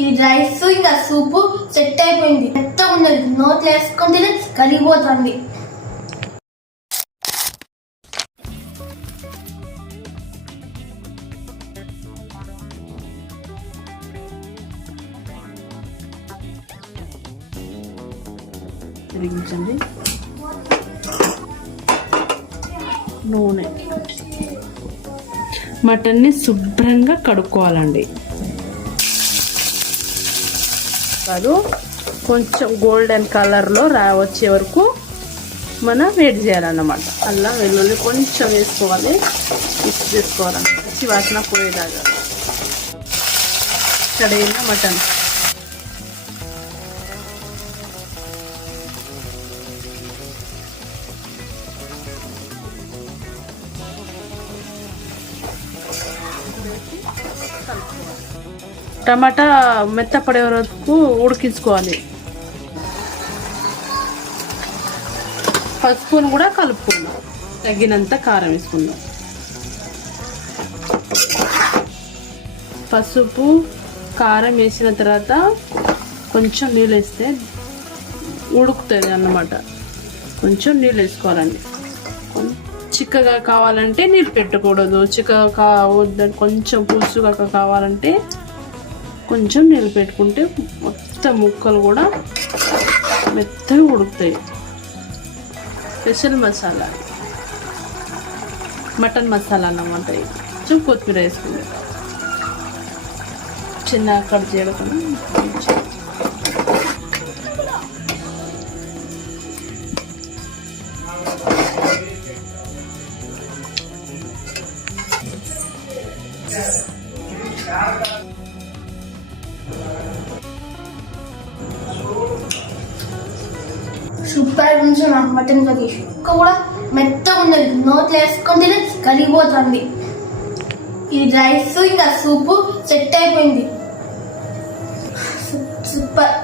ఈ రైస్ ఇంకా సూపు సెట్ అయిపోయింది. మెత్తగా ఉన్నది, నోట్లో వేసుకొని తిని కరిగిపోతుంది. తిరిగించండి. నూనె, మటన్ని శుభ్రంగా కడుక్కోవాలండి. కాదు, కొంచెం గోల్డెన్ కలర్లో వచ్చే వరకు మనం వేడి చేయాలన్నమాట. అల్లం వెల్లుల్లి కొంచెం వేసుకోవాలి, మిక్స్ చేసుకోవాలన్నమాట. పచ్చి వాసన పోయేదాకా కడిగిన మటన్ టమాటా మెత్తపడే వరకు ఉడికించుకోవాలి. పసుపును కూడా కలుపుకుందాం. తగినంత కారం వేసుకుందాం. పసుపు కారం వేసిన తర్వాత కొంచెం నీళ్ళు వేస్తే ఉడుకుతుంది అన్నమాట. కొంచెం నీళ్ళు వేసుకోవాలండి. చిక్కగా కావాలంటే నీళ్ళు పెట్టకూడదు. చిక్కగా కావద్దని, కొంచెం పులుసుగా కావాలంటే కొంచెం నీళ్ళు పెట్టుకుంటే మొత్తం ముక్కలు కూడా మెత్తగా ఉడుకుతాయి. స్పెషల్ మసాలా, మటన్ మసాలా అన్నమాట. కొంచెం కొత్తిమీర వేసుకుంటాం. చిన్న కట్ చేయడం సూపర్ ఉంది నాకు మటన్ కర్రీ. కూడా మెత్తగా ఉన్నది, నోట్లో వేసుకొని తిని కరిగిపోతుంది. ఈ రైస్ ఇంకా సూపు సెట్ అయిపోయింది. సూపర్.